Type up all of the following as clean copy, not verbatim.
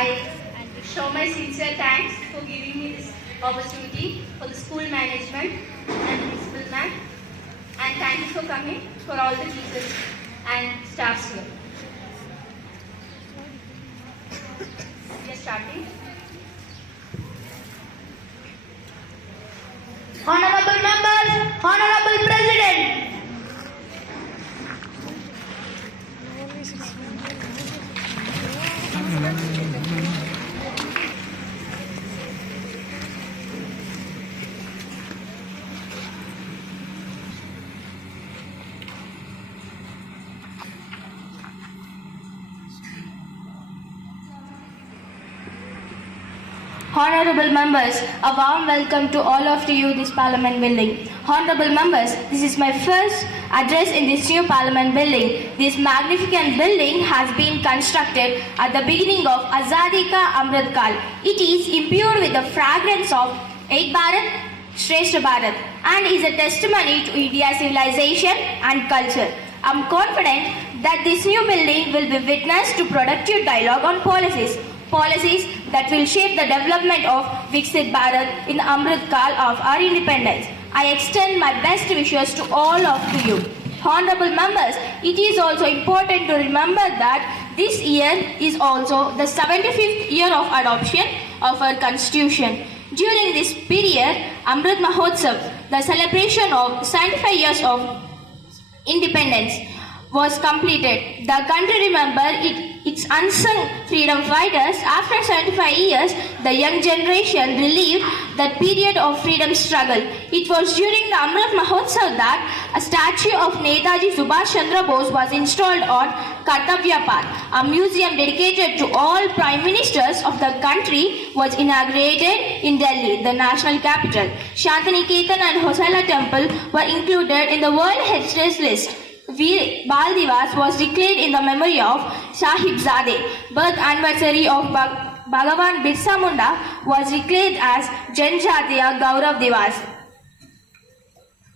I show my sincere thanks for giving me this opportunity for the school management and principal ma'am. And thank you for coming for all the teachers and staffs here. We are starting. Honorable members, Honorable President. Honorable members, a warm welcome to all of you this Parliament building. Honorable members, this is my first address in this new Parliament building. This magnificent building has been constructed at the beginning of Azadi Ka Amrit Kal. It is imbued with the fragrance of Ek Bharat, Shrestha Bharat and is a testimony to India's civilization and culture. I am confident that this new building will be witness to productive dialogue on policies that will shape the development of Viksit Bharat in the Amrit Kal of our independence. I extend my best wishes to all of you. Honorable members, it is also important to remember that this year is also the 75th year of adoption of our constitution. During this period, Amrit Mahotsav, the celebration of 75 years of independence, was completed. The country remembered its unsung freedom fighters. After 75 years, the young generation relived that period of freedom struggle. It was during the Amrit Mahotsav that a statue of Netaji Subhash Chandra Bose was installed on Kartavya Path. A museum dedicated to all prime ministers of the country was inaugurated in Delhi, the national capital. Shantiniketan and Hosala Temple were included in the World Heritage List. Veer Bal Divas was declared in the memory of Sahibzade. Birth anniversary of Bhagavan Birsa Munda was declared as Janjatiya Gaurav Divas.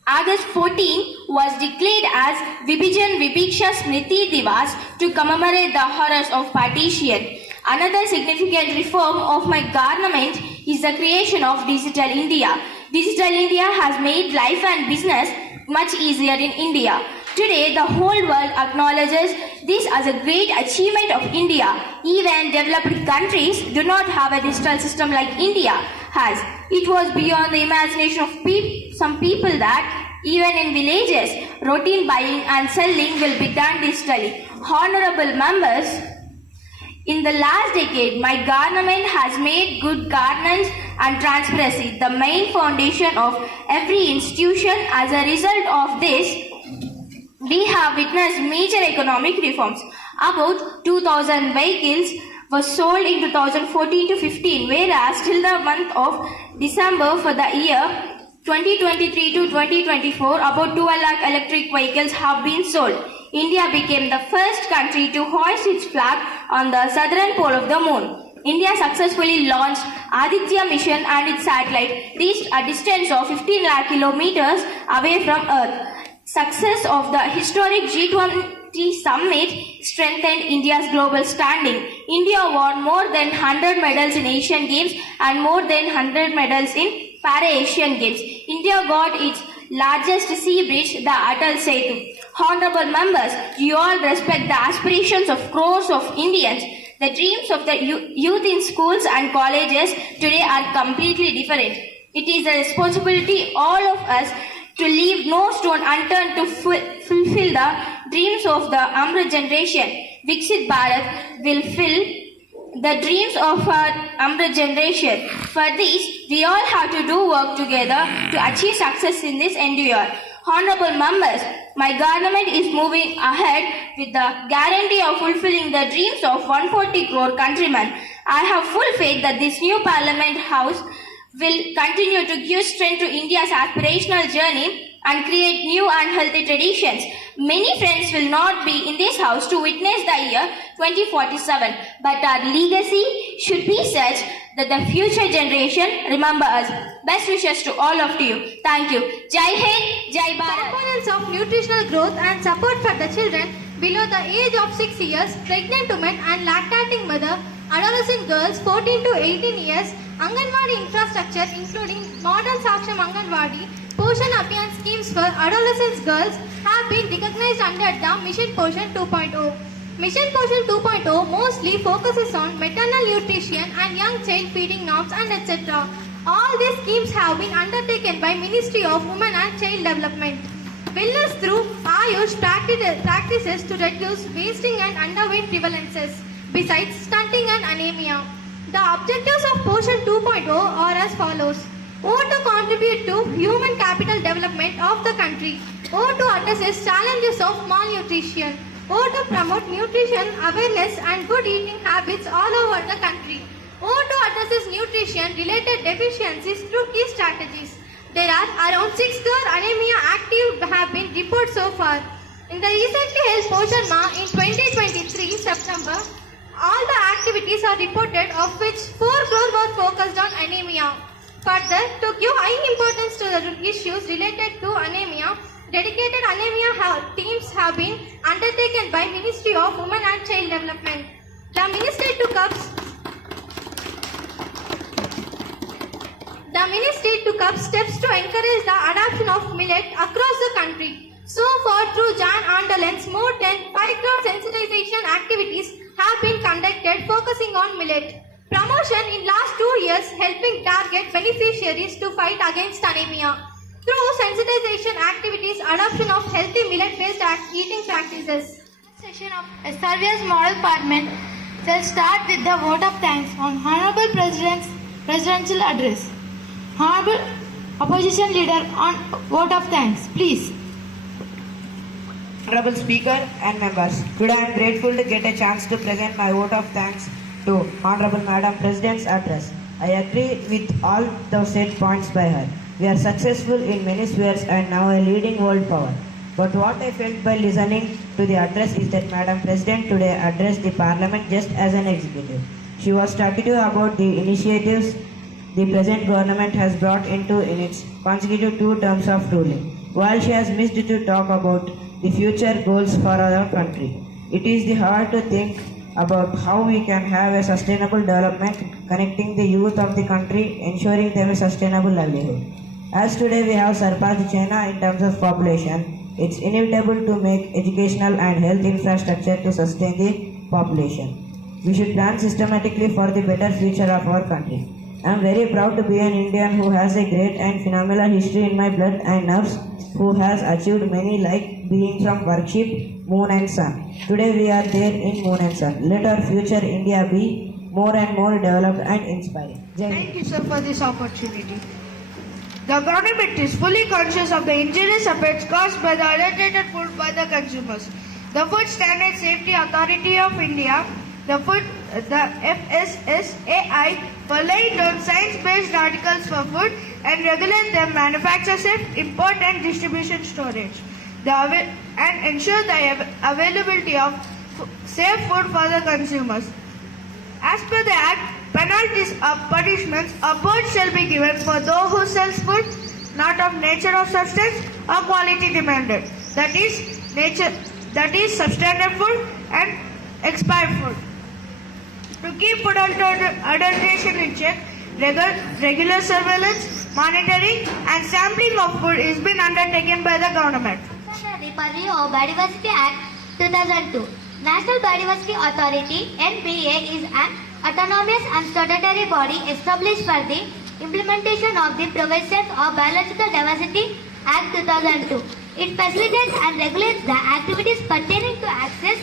August 14 was declared as Vibhajan Viviksha Smriti Divas to commemorate the horrors of partition. Another significant reform of my government is the creation of Digital India. Digital India has made life and business much easier in India. Today, the whole world acknowledges this as a great achievement of India. Even developed countries do not have a digital system like India has. It was beyond the imagination of some people that even in villages, routine buying and selling will be done digitally. Honorable members, in the last decade, my government has made good governance and transparency the main foundation of every institution. As a result of this, we have witnessed major economic reforms. About 2,000 vehicles were sold in 2014 to 15, whereas till the month of December for the year 2023 to 2024, about 12 lakh electric vehicles have been sold. India became the first country to hoist its flag on the southern pole of the moon. India successfully launched Aditya mission and its satellite reached a distance of 15 lakh kilometers away from Earth. Success of the historic G20 summit strengthened India's global standing. India won more than 100 medals in Asian Games and more than 100 medals in Para-Asian Games. India got its largest sea bridge, the Atal Setu. Honorable members, you all respect the aspirations of crores of Indians. The dreams of the youth in schools and colleges today are completely different. It is a responsibility all of us to leave no stone unturned to fulfill the dreams of the Amrit generation. Viksit Bharat will fill the dreams of our Amrit generation. For this, we all have to do work together to achieve success in this endeavor. Honorable members, my government is moving ahead with the guarantee of fulfilling the dreams of 140 crore countrymen. I have full faith that this new Parliament House will continue to give strength to India's aspirational journey and create new and healthy traditions. Many friends will not be in this house to witness the year 2047, but our legacy should be such that the future generation remember us. Best wishes to all of you. Thank you. Jai Hind, Jai Bharat. Components of nutritional growth and support for the children below the age of 6 years, pregnant women and lactating mother adolescent girls 14 to 18 years, Anganwadi infrastructure including model Saksham Anganwadi, Poshan Abhiyan schemes for adolescent girls have been recognized under the Mission Poshan 2.0. Mission Poshan 2.0 mostly focuses on maternal nutrition and young child feeding norms and etc. All these schemes have been undertaken by Ministry of Women and Child Development. Wellness through Ayush practices to reduce wasting and underweight prevalences, besides stunting and anemia. The objectives of Poshan 2.0 are as follows. O to contribute to human capital development of the country. O to address challenges of malnutrition. O to promote nutrition awareness and good eating habits all over the country. O to address nutrition related deficiencies through key strategies. There are around 6 crore anemia active have been reported so far. In the recently held Poshan Ma in 2023 September, all the activities are reported, of which 4 crore were focused on anemia. Further, to give high importance to the issues related to anemia, dedicated anemia teams have been undertaken by Ministry of Women and Child Development. The Ministry took up steps to encourage the adoption of millet across the country. So far, through Jan Andolan's more than 5 crore sensitization activities have been conducted focusing on millet. Promotion in last 2 years helping target beneficiaries to fight against anemia. Through sensitization activities, adoption of healthy millet-based eating practices. Session of SRVS Model Parliament shall start with the vote of thanks on Honorable President's Presidential Address. Honorable Opposition Leader on vote of thanks, please. Honorable Speaker and members, today I am grateful to get a chance to present my vote of thanks to Honorable Madam President's address. I agree with all the said points by her. We are successful in many spheres and now a leading world power. But what I felt by listening to the address is that Madam President today addressed the Parliament just as an executive. She was talkative about the initiatives the present government has brought into in its consecutive 2 terms of ruling, while she has missed to talk about the future goals for our country. It is hard to think about how we can have a sustainable development, connecting the youth of the country, ensuring them a sustainable livelihood. As today we have surpassed China in terms of population, it's inevitable to make educational and health infrastructure to sustain the population. We should plan systematically for the better future of our country. I am very proud to be an Indian who has a great and phenomenal history in my blood and nerves, who has achieved many like being from worship, moon and sun. Today we are there in moon and sun. Let our future India be more and more developed and inspiring. Thank you, sir, for this opportunity. The government is fully conscious of the injurious effects caused by the adulterated food by the consumers. The Food Standard Safety Authority of India, the FSSAI, for laying down science-based articles for food and regulate their manufacture, import and distribution storage, and ensure the availability of safe food for the consumers. As per the Act, penalties or punishments or both shall be given for those who sell food not of nature of substance or quality demanded, that is substandard food and expired food. To keep food adulteration in check, regular surveillance, monitoring and sampling of food is being undertaken by the government. The purview of Biodiversity Act 2002. National Biodiversity Authority (NBA) is an autonomous and statutory body established for the implementation of the provisions of Biological Diversity Act 2002. It facilitates and regulates the activities pertaining to access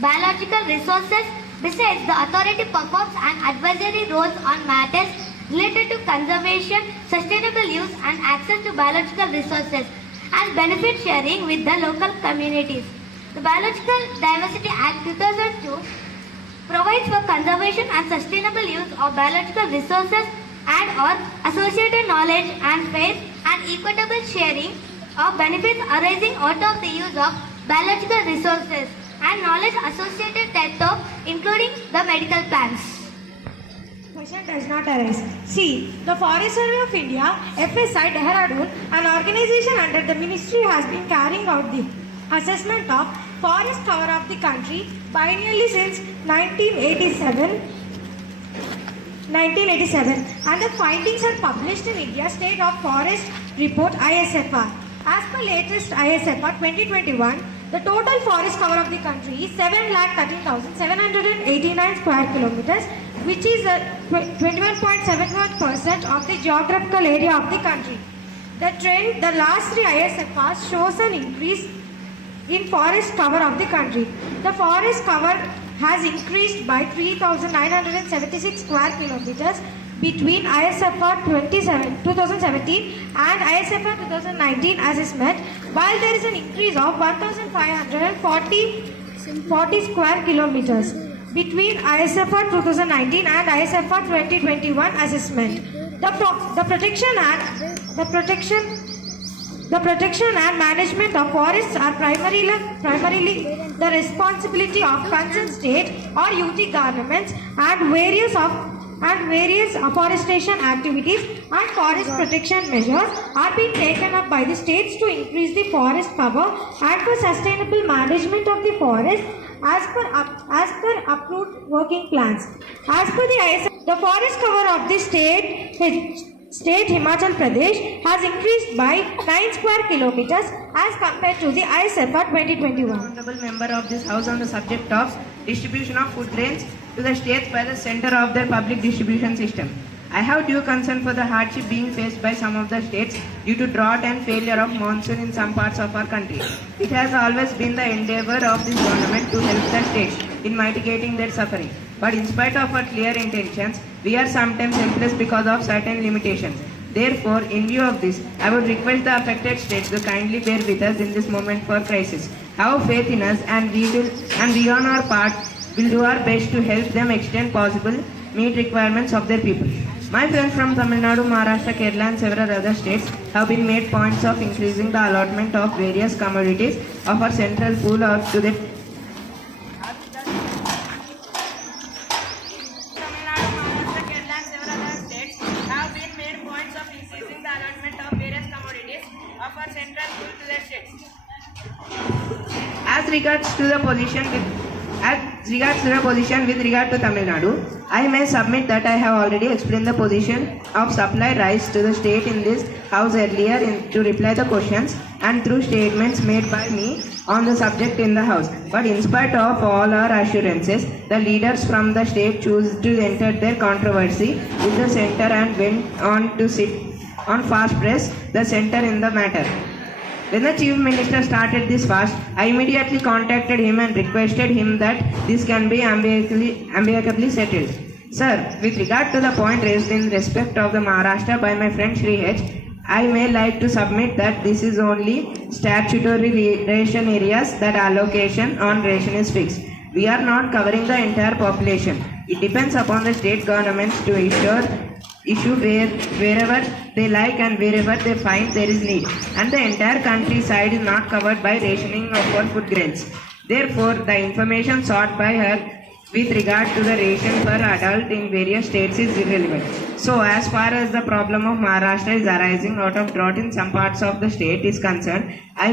biological resources. Besides, the authority performs an advisory roles on matters related to conservation, sustainable use and access to biological resources and benefit sharing with the local communities. The Biological Diversity Act 2002 provides for conservation and sustainable use of biological resources and or associated knowledge and fair and equitable sharing of benefits arising out of the use of biological resources and knowledge associated thereto, including the medical plants. Question does not arise. C. The Forest Survey of India, FSI Dehradun, an organization under the ministry, has been carrying out the assessment of forest cover of the country biennially since 1987, and the findings are published in India State of Forest Report ISFR. As per latest ISFR 2021, the total forest cover of the country is 7,13,789 square kilometers, which is 21.71% of the geographical area of the country. The trend, the last three ISFRs shows an increase in forest cover of the country. The forest cover has increased by 3,976 square kilometers between ISFR 2017 and ISFR 2019 as is met, while there is an increase of 1,540 square kilometers between ISFR 2019 and ISFR 2021 as is met. The protection and management of forests are primarily the responsibility of concerned state or UT governments, and various afforestation activities and forest protection measures are being taken up by the states to increase the forest cover and for sustainable management of the forest as per approved working plans. As per the ISFR, the forest cover of the state Himachal Pradesh has increased by 9 square kilometers as compared to the ISFR 2021. Honorable member of this house on the subject of distribution of food grains to the states by the center of their public distribution system. I have due concern for the hardship being faced by some of the states due to drought and failure of monsoon in some parts of our country. It has always been the endeavor of this government to help the states in mitigating their suffering. But in spite of our clear intentions, we are sometimes helpless because of certain limitations. Therefore, in view of this, I would request the affected states to kindly bear with us in this moment for crisis. Have faith in us, and we on our part will do our best to help them extent possible meet requirements of their people. My friends from Tamil Nadu, Maharashtra, Kerala and several other states have been made points of increasing the allotment of various commodities of our central pool or to the As regards to the position with regard to Tamil Nadu, I may submit that I have already explained the position of supply rice to the state in this house earlier to reply the questions and through statements made by me on the subject in the house. But in spite of all our assurances, the leaders from the state chose to enter their controversy with the centre and went on to sit on fast press the centre in the matter. When the Chief Minister started this fast, I immediately contacted him and requested him that this can be amicably settled. Sir, with regard to the point raised in respect of the Maharashtra by my friend Shri H, I may like to submit that this is only statutory ration areas that allocation on ration is fixed. We are not covering the entire population. It depends upon the state governments to issue wherever they like and wherever they find there is need, and the entire countryside is not covered by rationing of our food grains. Therefore, the information sought by her with regard to the ration per adult in various states is irrelevant. So, as far as the problem of Maharashtra is arising out of drought in some parts of the state is concerned, I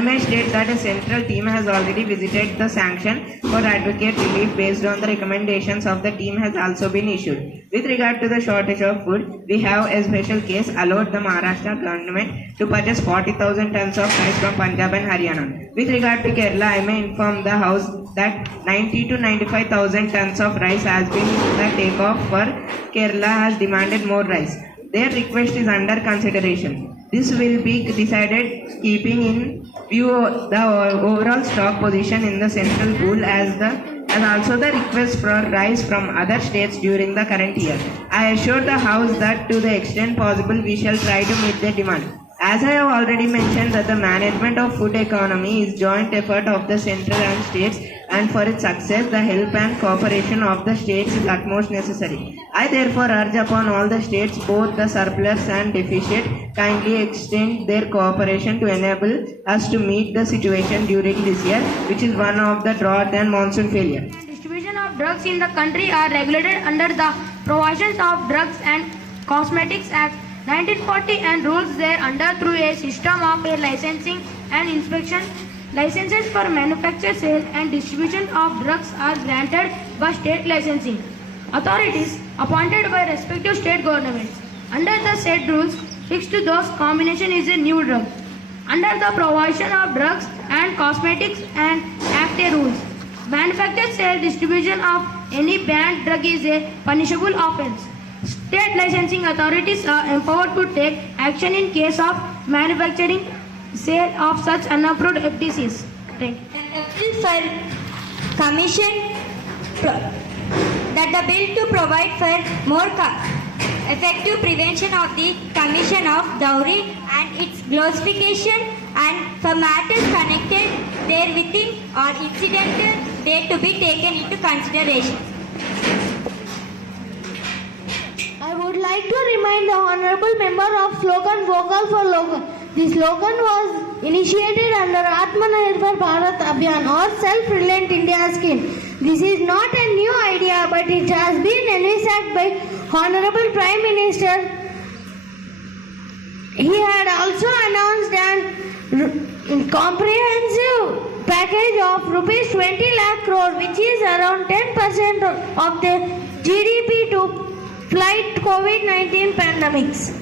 may state that a central team has already visited the sanction for advocate relief based on the recommendations of the team has also been issued. With regard to the shortage of food, we have a special case allowed the Maharashtra government to purchase 40,000 tons of rice from Punjab and Haryana. With regard to Kerala, I may inform the House that 90 to 95,000 tons of rice has been the takeoff for Kerala has demanded more rice. Their request is under consideration. This will be decided keeping in view the overall stock position in the central pool and also the request for rice from other states during the current year. I assure the House that to the extent possible we shall try to meet their demand. As I have already mentioned that the management of food economy is joint effort of the central and states, and for its success the help and cooperation of the states is utmost necessary. I therefore urge upon all the states, both the surplus and deficit, kindly extend their cooperation to enable us to meet the situation during this year, which is one of the drought and monsoon failure. Distribution of drugs in the country are regulated under the provisions of Drugs and Cosmetics Act 1940 and rules thereunder through a system of a licensing and inspection. Licenses for manufacture, sale and distribution of drugs are granted by state licensing authorities appointed by respective state governments. Under the said rules, fixed dose combination is a new drug. Under the provision of drugs and cosmetics and Act A rules, manufacture, sale, distribution of any banned drug is a punishable offence. State licensing authorities are empowered to take action in case of manufacturing, sale of such unapproved FDCs. Thank you. Commission that the bill to provide for more effective prevention of the commission of dowry and its glorification and for matters connected therewith or incidental there to be taken into consideration. I would like to remind the honorable member of slogan Vocal for Local. The slogan was initiated under Atmanirbhar Bharat Abhiyan or Self-Reliant India scheme. This is not a new idea, but it has been envisaged by Honorable Prime Minister. He had also announced an comprehensive package of rupees 20 lakh crore, which is around 10% of the GDP to fight COVID-19 pandemics.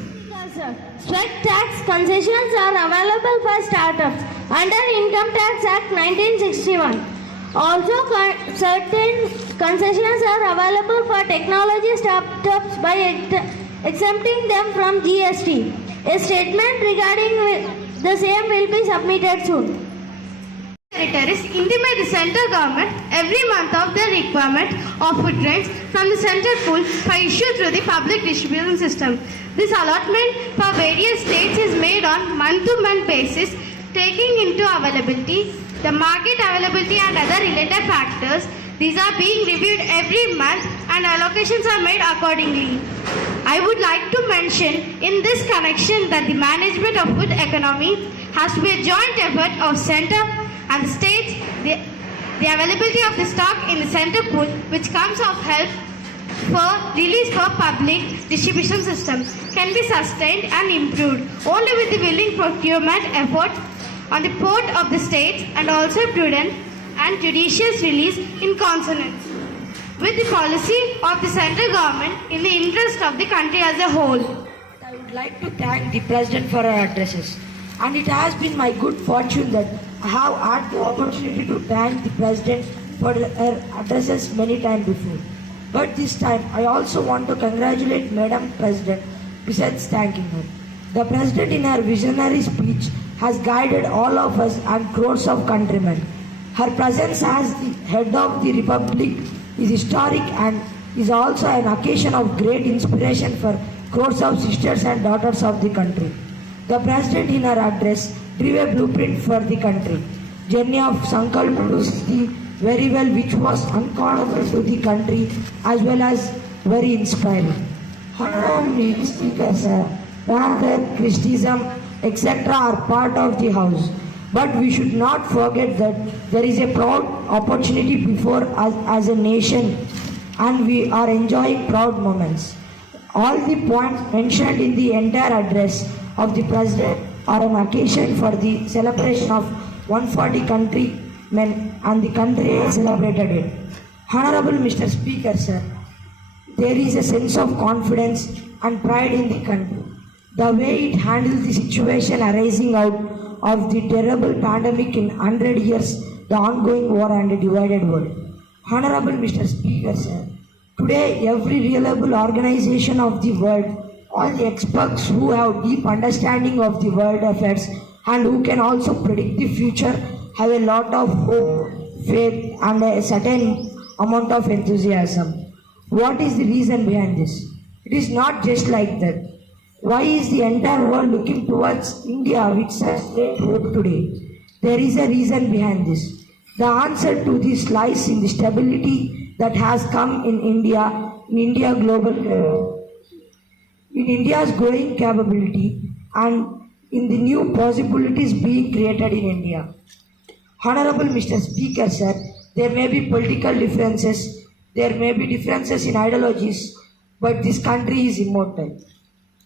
Sweat tax concessions are available for startups under Income Tax Act 1961. Also, certain concessions are available for technology startups by exempting them from GST. A statement regarding the same will be submitted soon. Secretaries intimate the central government every month of the requirement of food grains from the central pool for issue through the public distribution system. This allotment for various states is made on month-to-month basis, taking into availability, the market availability and other related factors. These are being reviewed every month and allocations are made accordingly. I would like to mention in this connection that the management of food economy has to be a joint effort of center and the states. The availability of the stock in the center pool, which comes of help for release for public distribution systems, can be sustained and improved only with the willing procurement effort on the part of the states and also prudent and judicious release in consonance with the policy of the central government in the interest of the country as a whole. I would like to thank the President for her addresses. And it has been my good fortune that I have had the opportunity to thank the President for her addresses many times before. But this time, I also want to congratulate Madam President besides thanking her. The President in her visionary speech has guided all of us and crores of countrymen. Her presence as the head of the Republic is historic and is also an occasion of great inspiration for crores of sisters and daughters of the country. The President in her address drew a blueprint for the country. Journey of Sankalp to see very well, which was uncountable to the country as well as very inspiring. Honorable Speaker, sir, rather criticism, etc. are part of the House. But we should not forget that there is a proud opportunity before us as a nation and we are enjoying proud moments. All the points mentioned in the entire address of the President are an occasion for the celebration of 140 countrymen and the country has celebrated it. Honorable Mr. Speaker, sir, there is a sense of confidence and pride in the country. The way it handled the situation arising out of the terrible pandemic in 100 years, the ongoing war and a divided world. Honorable Mr. Speaker, sir, today every reliable organization of the world, all the experts who have deep understanding of the world affairs and who can also predict the future have a lot of hope, faith and a certain amount of enthusiasm. What is the reason behind this? It is not just like that. Why is the entire world looking towards India with such great hope today? There is a reason behind this. The answer to this lies in the stability that has come in India in India's growing capability and in the new possibilities being created in India. Honorable Mr. Speaker, sir, there may be political differences, there may be differences in ideologies, but this country is immortal.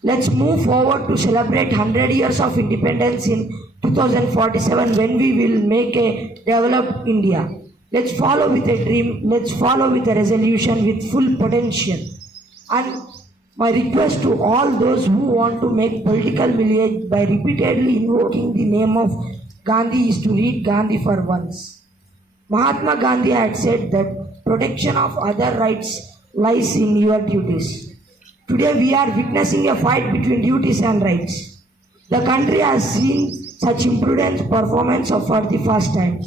Let's move forward to celebrate 100 years of independence in 2047 when we will make a developed India. Let's follow with a dream, let's follow with a resolution with full potential. And my request to all those who want to make political mileage by repeatedly invoking the name of Gandhi is to read Gandhi for once. Mahatma Gandhi had said that protection of other rights lies in your duties. Today we are witnessing a fight between duties and rights. The country has seen such imprudent performance for the first time.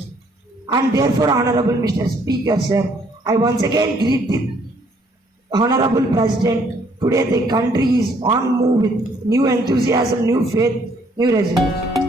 And therefore, Honorable Mr. Speaker, sir, I once again greet the Honorable President. Today the country is on move with new enthusiasm, new faith, new resolution.